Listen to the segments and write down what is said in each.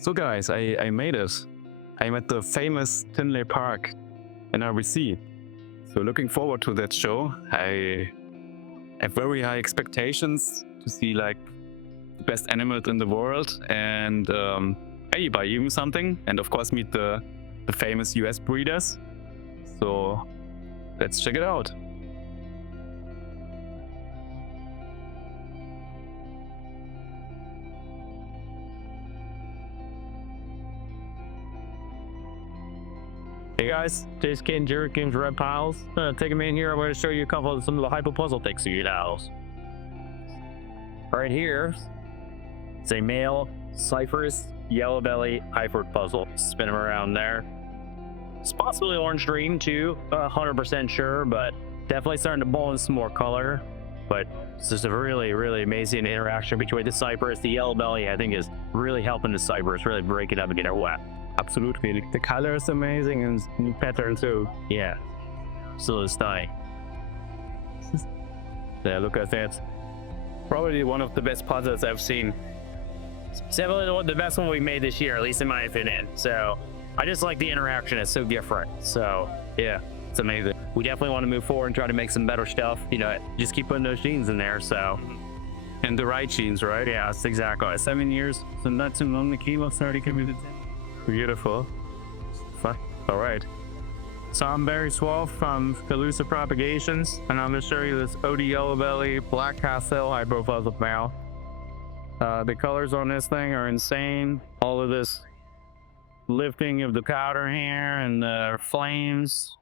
So guys, I made it. I'm at the famous Tinley Park, NARBC. So looking forward to that show. I have very high expectations to see like the best animals in the world and hey, buy even something, and of course meet the famous US breeders. So let's check it out. Hey guys, this is J&R Reptiles. Take a minute here. I'm going to show you some of the Hypo puzzle things to get out. Right here, it's a male Cypress yellow belly Hypo puzzle. Spin him around there. It's possibly orange green too. 100% sure, but definitely starting to bowl in some more color. But it's just a really, really amazing interaction between the Cypress, the yellow belly. I think is really helping the Cypress really break it up and get it wet. Absolutely, the color is amazing and the pattern too. Yeah, so it's stunning. Yeah, look at that. Probably one of the best puzzles I've seen. It's definitely the best one we made this year, at least in my opinion. So I just like the interaction. It's so different. So yeah, it's amazing. We definitely want to move forward and try to make some better stuff. You know, just keep putting those genes in there. So. And the right genes, right? Yeah, that's exactly. 7 years, so not too long. The kelo's already committed. Beautiful. All right. So I'm Barry Swolf from Propagations, and I'm going to show you this OD yellow belly black pastel Hypo puzzle now. The colors on this thing are insane. All of this lifting of the powder here and the flames.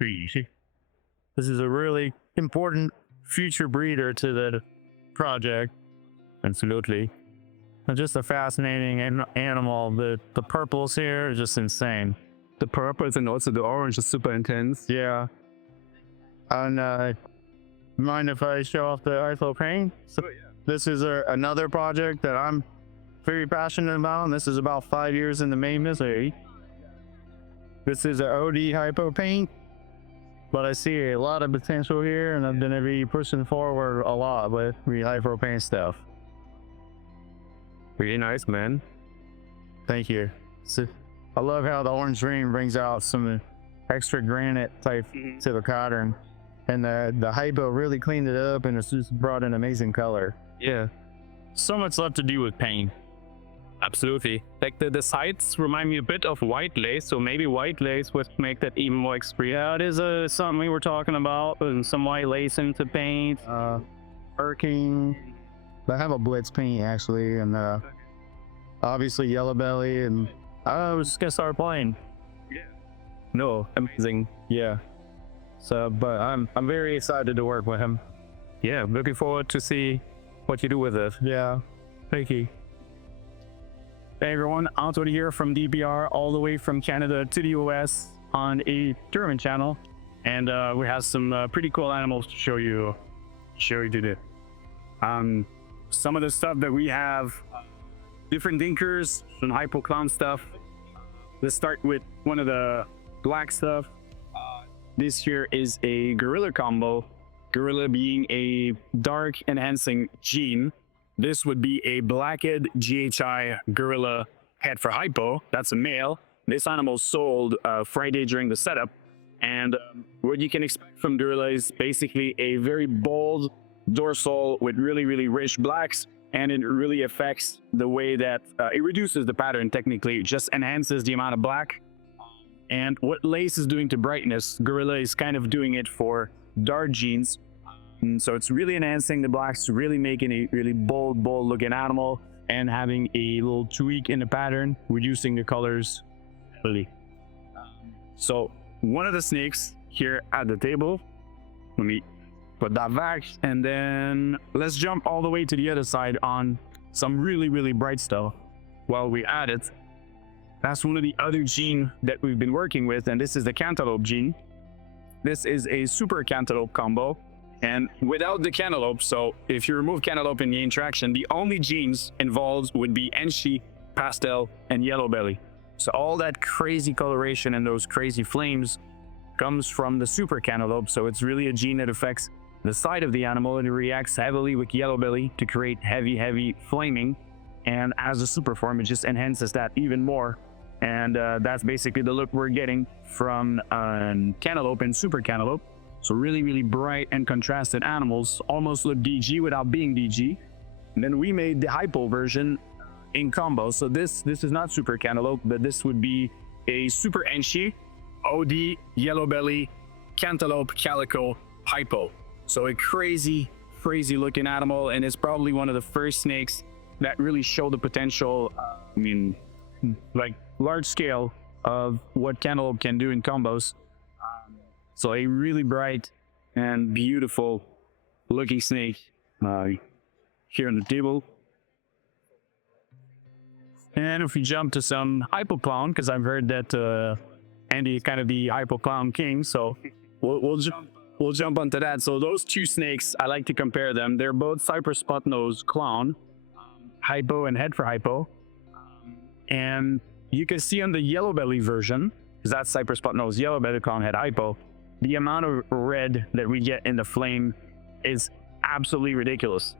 This is a really important future breeder to the project. Absolutely. Just a fascinating animal. The purples here are just insane. The purples and also the orange is super intense. Yeah. And mind if I show off the Hypo paint? So yeah. This is another project that I'm very passionate about, and this is about 5 years in the main misery. This is an OD Hypo paint, but I see a lot of potential here, and I'm gonna be pushing forward a lot with the Hypo paint stuff. Really nice, man. Thank you. So, I love how the orange green brings out some extra granite type to the pattern, and the Hypo really cleaned it up, and it's just brought an amazing color. Yeah. So much left to do with paint. Absolutely. Like the sides remind me a bit of white lace, so maybe white lace would make that even more extreme. Yeah, it is something we were talking about, and some white lace into paint. Working. I have a blitz paint actually, and obviously yellow belly, and I was just gonna start playing. Yeah. No, amazing. Yeah. So, but I'm very excited to work with him. Yeah, looking forward to see what you do with it. Yeah. Thank you. Hey everyone, Anto here from DBR, all the way from Canada to the US on a German channel, and we have some pretty cool animals to show you today. Some of the stuff that we have, different dinkers, some Hypo Clown stuff. Let's start with one of the black stuff. This here is a gorilla combo. Gorilla being a dark enhancing gene. This would be a blacked GHI gorilla head for Hypo. That's a male. This animal sold Friday during the setup. And what you can expect from gorilla is basically a very bold dorsal with really, really rich blacks, and it really affects the way that it reduces the pattern. Technically, it just enhances the amount of black. And what lace is doing to brightness, gorilla is kind of doing it for dark genes. And so it's really enhancing the blacks, really making a really bold looking animal, and having a little tweak in the pattern, reducing the colors heavily. So one of the snakes here at the table, let me put that back, and then let's jump all the way to the other side on some really, really bright stuff while we add it. That's one of the other gene that we've been working with, and this is the cantaloupe gene. This is a super cantaloupe combo, and without the cantaloupe, so if you remove cantaloupe in the interaction, the only genes involved would be enshi, pastel, and yellow belly. So all that crazy coloration and those crazy flames comes from the super cantaloupe. So it's really a gene that affects the side of the animal, and it reacts heavily with yellow belly to create heavy flaming. and as a super form, it just enhances that even more. And that's basically the look we're getting from cantaloupe and super cantaloupe. So really, really bright and contrasted animals, almost look DG without being DG. And then we made the hypo version in combo. So this is not super cantaloupe, but this would be a super enchi, OD, yellow belly, cantaloupe, calico, hypo. So a crazy looking animal, and it's probably one of the first snakes that really show the potential, I mean, like large scale of what cantaloupe can do in combos. So a really bright and beautiful looking snake here on the table. And if we jump to some Hypo Clown, because I've heard that Andy is kind of the Hypo Clown king, so we'll jump onto that. So those two snakes, I like to compare them. They're both Cypress spot nose clown, hypo and head for hypo. And you can see on the yellow belly version, because that's Cypress spot nose, yellow belly clown, head hypo, the amount of red that we get in the flame is absolutely ridiculous.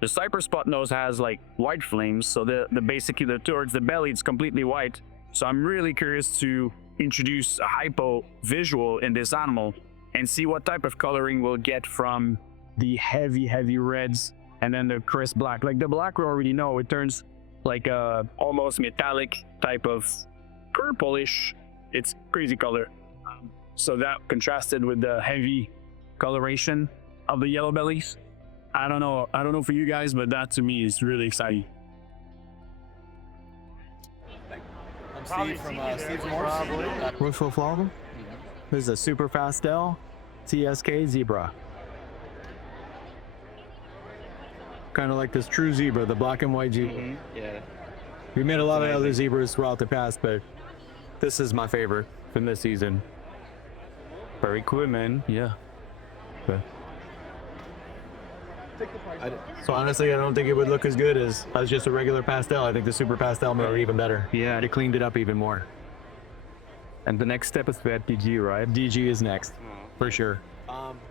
The Cypress spot nose has like white flames, so the basically towards the belly it's completely white. So I'm really curious to introduce a hypo visual in this animal and see what type of coloring we'll get from the heavy reds and then the crisp black. Like the black we already know, it turns like a almost metallic type of purplish. It's crazy color. So that contrasted with the heavy coloration of the yellow bellies. I don't know for you guys, but that to me is really exciting. I'm Steve from Steve's Morphs. Russell Florida. This is a Super Pastel TSK Zebra. Kind of like this true zebra, the black and white zebra. Yeah. We made a lot of other zebras throughout the past, but this is my favorite from this season. Very cool, man. Yeah. Okay. So honestly, I don't think it would look as good as just a regular pastel. I think the Super Pastel made it even better. Yeah. It cleaned it up even more. And the next step is that DG, right? DG is next, for sure.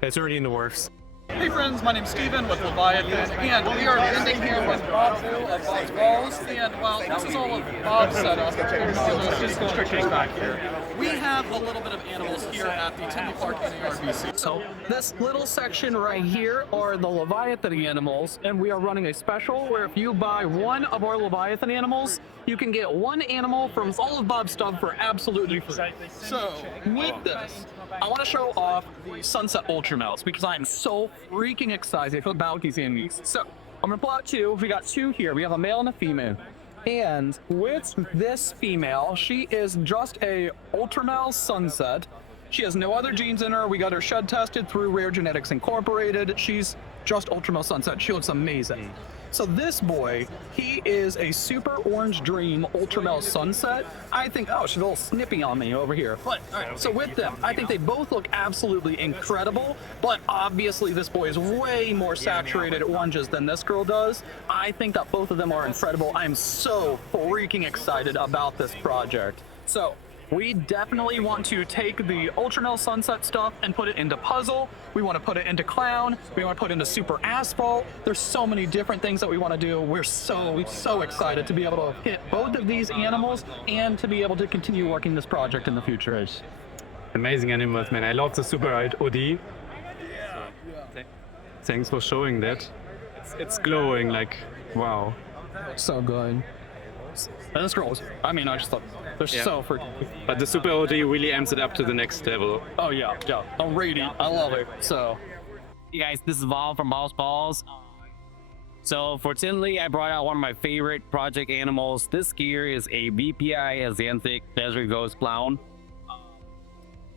It's already in the works. Hey friends, my name's Steven with Leviathan, and we are ending here with Bob Fu of Bob's Balls, and well, this is all of Bob's setup. Those physical strictures back here. We have a little bit of animals here at the Tinley Park NARBC. So this little section right here are the Leviathan animals, and we are running a special where if you buy one of our Leviathan animals, you can get one animal from all of Bob's stuff for absolutely free. So with this, I want to show off the Sunset Ultra Males because I am so freaking excited about these animals. So I'm gonna pull out two. We got two here. We have a male and a female. And with this female, she is just a Ultramel Sunset. She has no other genes in her. We got her shed tested through Rare Genetics Incorporated. She's just Ultramel Sunset. She looks amazing. So this boy, he is a Super Orange Dream Ultramel Sunset. I think, oh, she's a little snippy on me over here. But, all right, so with them, I think they both look absolutely incredible, but obviously this boy is way more saturated oranges than this girl does. I think that both of them are incredible. I am so freaking excited about this project. So, we definitely want to take the Ultramel Sunset stuff and put it into Puzzle. We want to put it into Clown. We want to put it into Super Asphalt. There's so many different things that we want to do. We're so excited to be able to hit both of these animals and to be able to continue working this project in the future. Amazing animals, man. I love the Super OD. Thanks for showing that. It's glowing, like, wow. So good. And this girl, I mean, I just thought they're so freaking. But the Super OD really amps it up to the next level. Oh yeah. I'm radiant. I love it. So. Hey guys, this is Val from Bob's Balls. So for Tinley, I brought out one of my favorite project animals. This gear is a BPI Azanthic Desert Ghost Clown.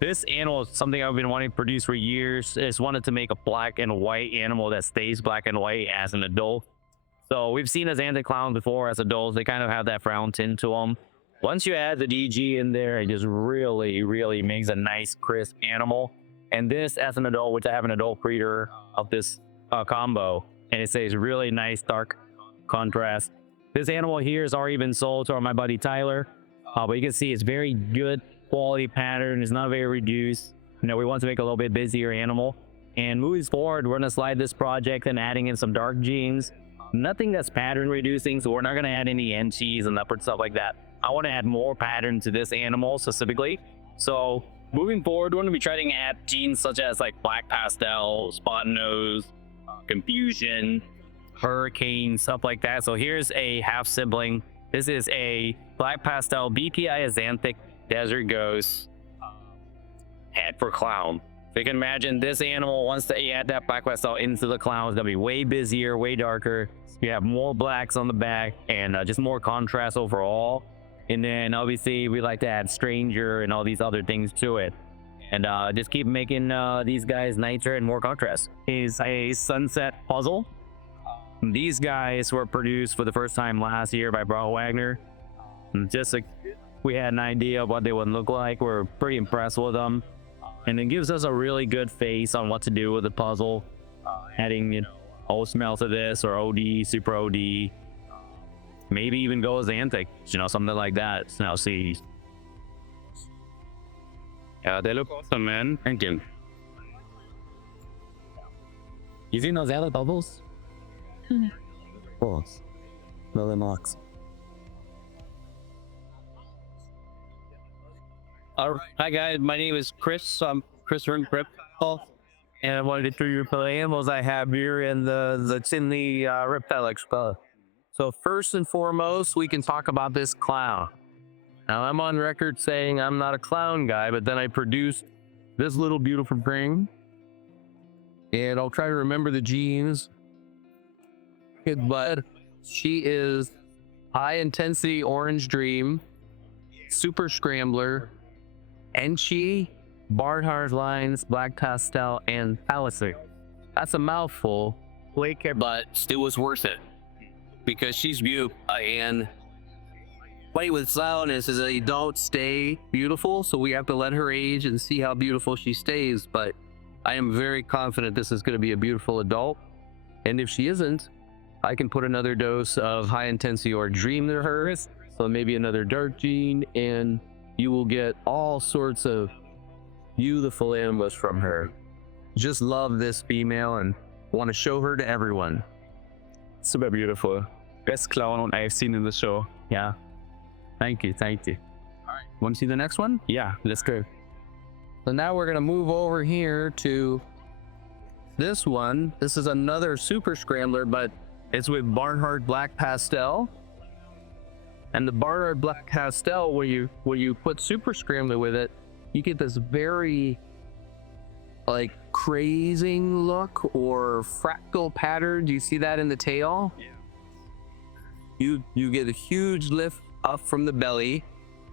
This animal is something I've been wanting to produce for years. I just wanted to make a black and white animal that stays black and white as an adult. So we've seen Azanthic Clown before as adults. They kind of have that brown tint to them. Once you add the DG in there, it just really makes a nice crisp animal. And this as an adult, which I have an adult breeder of this combo, and it says really nice dark contrast. This animal here has already been sold to my buddy Tyler, but you can see it's very good quality pattern. It's not very reduced. You know, we want to make a little bit busier animal. And moving forward, we're gonna slide this project and adding in some dark genes. Nothing that's pattern reducing, so we're not going to add any NCs and upward stuff like that. I want to add more pattern to this animal specifically. So moving forward, we're going to be trying to add genes such as like black pastel, spot nose, confusion, hurricane, stuff like that. So here's a half sibling. This is a black pastel BPI Azanthic desert ghost head for clown. So you can imagine this animal, once they add that black pastel into the clown, it's gonna be way busier, way darker. You have more blacks on the back and just more contrast overall. And then obviously we like to add stranger and all these other things to it. And just keep making these guys nicer and more contrast. Is a sunset puzzle. These guys were produced for the first time last year by Brock Wagner. Just like we had an idea of what they would look like. We're pretty impressed with them. And it gives us a really good face on what to do with the puzzle. Adding, you know, old smell to this or OD, super OD. Maybe even go Azanthic, you know, something like that. Now see. Yeah, they look awesome, man. Thank you. You seen those other bubbles? Oh, no, they're marks. All right. Hi guys, my name is Chris. I'm Chris from Reptiles, and I wanted to show you the animals I have here in the Tinley Reptile Expo. So first and foremost, we can talk about this clown. Now I'm on record saying I'm not a clown guy, but then I produced this little beautiful thing, and I'll try to remember the genes. But she is high intensity orange dream, super scrambler, Enchi, Barnhart lines, black pastel, and palisade. That's a mouthful, but still was worth it because she's beautiful. And funny with soundness is they don't stay beautiful, so we have to let her age and see how beautiful she stays. But I am very confident this is going to be a beautiful adult, and if she isn't, I can put another dose of high intensity or dream to her, so maybe another dark gene, and you will get all sorts of beautiful animals from her. Just love this female and want to show her to everyone. Super beautiful. Best clown I've seen in the show. Yeah. Thank you. Thank you. All right. Want to see the next one? Yeah, let's go. So now we're going to move over here to this one. This is another super scrambler, but it's with Barnhart Black Pastel. And the Barnhart Black Pastel, where you put super scrambler with it, you get this very like crazing look or fractal pattern. Do you see that in the tail? Yeah. You get a huge lift up from the belly.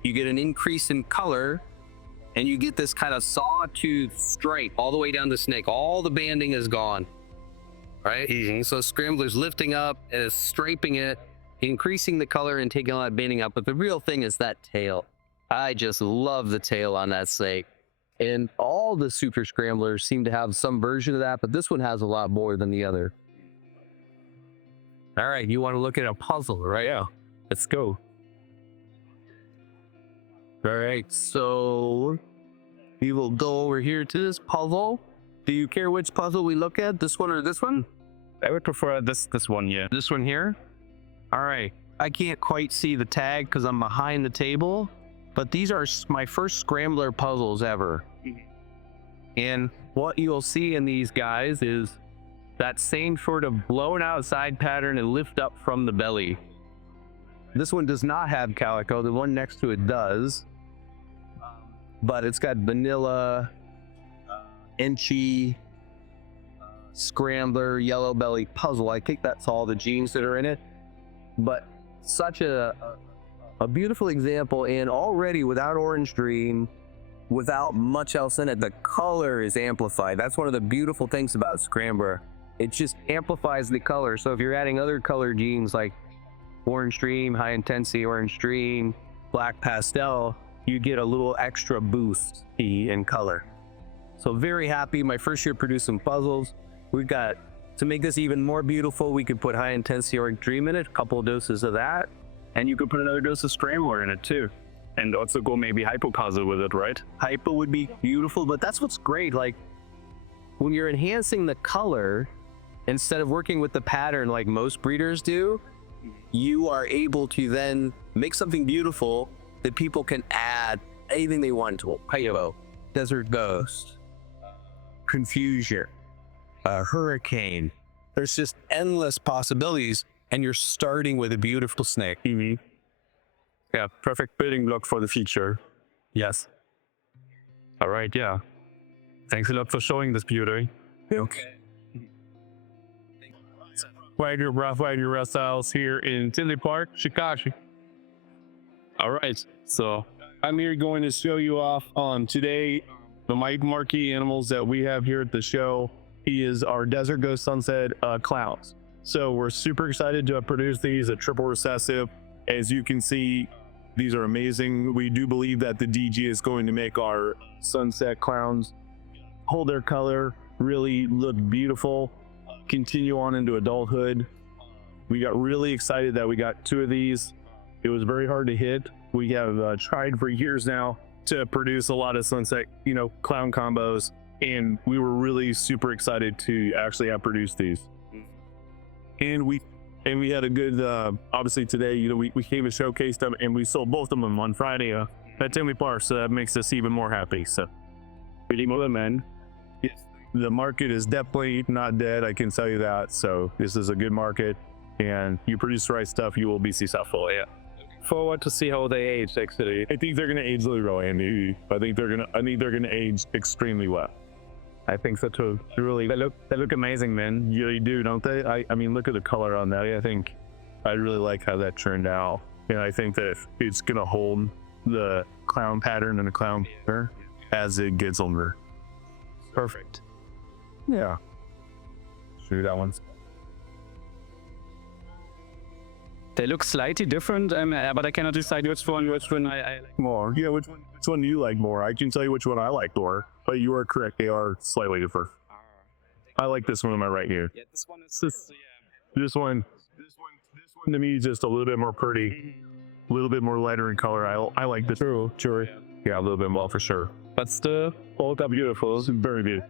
You get an increase in color, and you get this kind of sawtooth stripe all the way down the snake. All the banding is gone. Right? So scrambler's lifting up and it's striping it, increasing the color and taking a lot of banding up. But the real thing is that tail. I just love the tail on that snake. And all the super scramblers seem to have some version of that, but this one has a lot more than the other. All right, you want to look at a puzzle, right? Yeah, let's go. All right, so we will go over here to this puzzle. Do you care which puzzle we look at? This one or this one? I would prefer this one here. This one here? All right. I can't quite see the tag because I'm behind the table, but these are my first scrambler puzzles ever. And what you'll see in these guys is that same sort of blown out side pattern and lift up from the belly. This one does not have calico. The one next to it does, but it's got vanilla, Enchi, scrambler, yellow belly puzzle. I think that's all the genes that are in it, but such a beautiful example. And already without orange dream, without much else in it, the color is amplified. That's one of the beautiful things about scrambler. It just amplifies the color. So if you're adding other color genes like orange dream, high intensity orange dream, black pastel, you get a little extra boost in color. So very happy. My first year producing puzzles. We've got, to make this even more beautiful, we could put high intensity orange dream in it, a couple of doses of that. And you could put another dose of scrambler in it too. And also go maybe Hypo Puzzle with it, right? Hypo would be beautiful, but that's what's great. Like when you're enhancing the color, instead of working with the pattern like most breeders do, you are able to then make something beautiful that people can add anything they want to it. Hypo, Desert Ghost, Confusion, Hurricane. There's just endless possibilities, and you're starting with a beautiful snake. Yeah, perfect building block for the future. Yes. All right, yeah. Thanks a lot for showing this beauty. Okay. Wagner Reptiles here in Tinley Park, Chicago. All right, so I'm here going to show you off today the marquee animals that we have here at the show. He is our Desert Ghost Sunset clowns. So we're super excited to produce these at triple recessive. As you can see, these are amazing. We do believe that the DG is going to make our sunset clowns hold their color, really look beautiful, continue on into adulthood. We got really excited that we got 2 of these. It was very hard to hit. We have tried for years now to produce a lot of sunset, clown combos, and we were really super excited to actually have produced these. And we had a good, obviously today, we came and showcased them, and we sold both of them on Friday at Tinley Park, so that makes us even more happy. So, really more men. The market is definitely not dead, I can tell you that. So this is a good market, and you produce the right stuff, you will be successful. Yeah. Forward to see how they age, actually. I think they're gonna age really well, Andy. I think they're gonna age extremely well. I think so too. Really, they look amazing, man. You really do, don't they? I mean, look at the color on that. I really like how that turned out. And I think that it's gonna hold the clown pattern and the clown pattern as it gets older. Perfect. Yeah. Shoot that one. They look slightly different, but I cannot decide which one I like more. Yeah, which one do you like more? I can tell you which one I like more, but you are correct, they are slightly different. I like this one on my right here. Yeah, this one is this one to me is just a little bit more pretty, a little bit more lighter in color. I like this. True. Yeah, a little bit more for sure. But still, all that beautiful. It's very beautiful.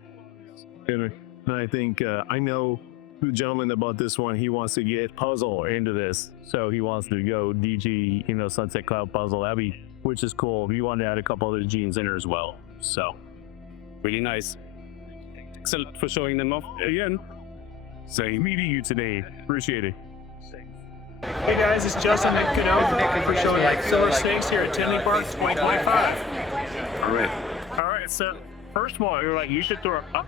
And I think I know the gentleman that bought this one. He wants to get puzzle into this, so he wants to go DG, Sunset Cloud Puzzle, which is cool. He wanted to add a couple other genes in there as well. So really nice. Thanks a lot for showing them off again. Say meeting you today. Appreciate it. Hey guys, it's Justin at KINOVA for showing silver snakes here at Tinley Park 2025. All right. So first one, you're like, you should throw up.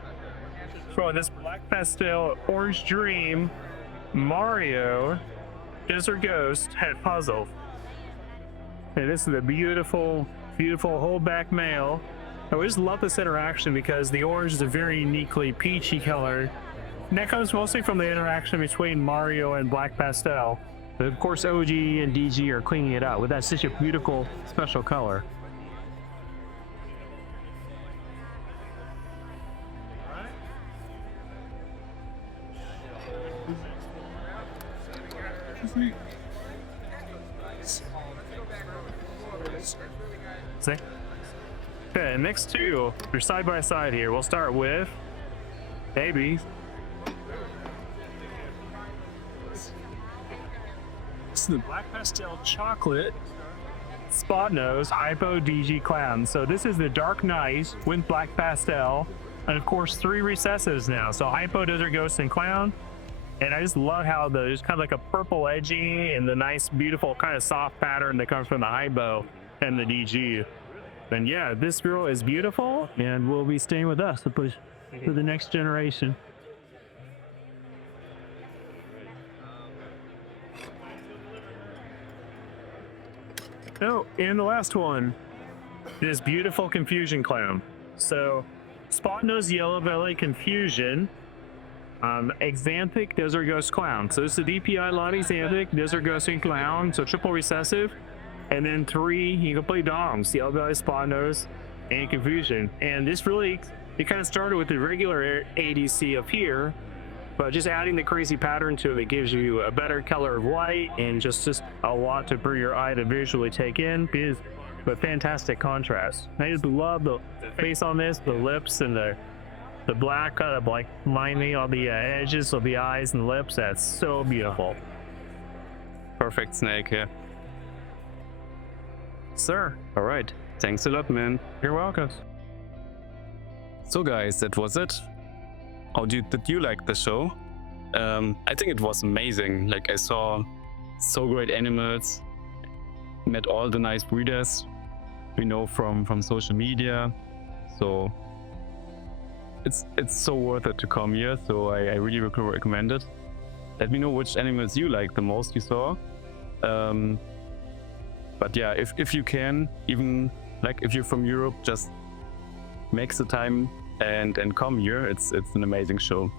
Throw this black pastel orange dream Mario Desert Ghost head puzzle. And this is a beautiful holdback male. I just love this interaction because the orange is a very uniquely peachy color. And that comes mostly from the interaction between Mario and black pastel. But of course, OG and DG are cleaning it up with that such a beautiful, special color. See? Okay, next two, they're side by side here. We'll start with babies. This is the black pastel chocolate spot nose Hypo DG Clown. So this is the dark night with black pastel, and of course 3 recessives now. So Hypo, Desert Ghost, and Clown. And I just love how there's kind of like a purple edgy and the nice, beautiful kind of soft pattern that comes from the Hypo and the DG. And yeah, this girl is beautiful and will be staying with us to push for the next generation. Oh, and the last one, this beautiful Confusion Clown. So, spot nose yellow belly Confusion. Xanthic Desert Ghost Clown. So this is the DPI lot Xanthic Desert Ghost and Clown. So triple recessive, and then 3 complete doms: yellow belly, spot nose, and Confusion. And this really, it kind of started with the regular ADC up here, but just adding the crazy pattern to it gives you a better color of white and just a lot for your eye to visually take in. But fantastic contrast. I just love the face on this, the lips, and the The black kind of like lining on the edges of the eyes and lips. That's so beautiful. Perfect snake here. Sir, All right. Thanks a lot, man. you're welcome. So guys, that was it. How did you like the show? I think it was amazing. Like I saw so great animals, met all the nice breeders we know from social media. So it's so worth it to come here. So I really recommend it. Let me know which animals you like the most you saw. But yeah, if you can, even like if you're from Europe, just make the time and come here. It's an amazing show.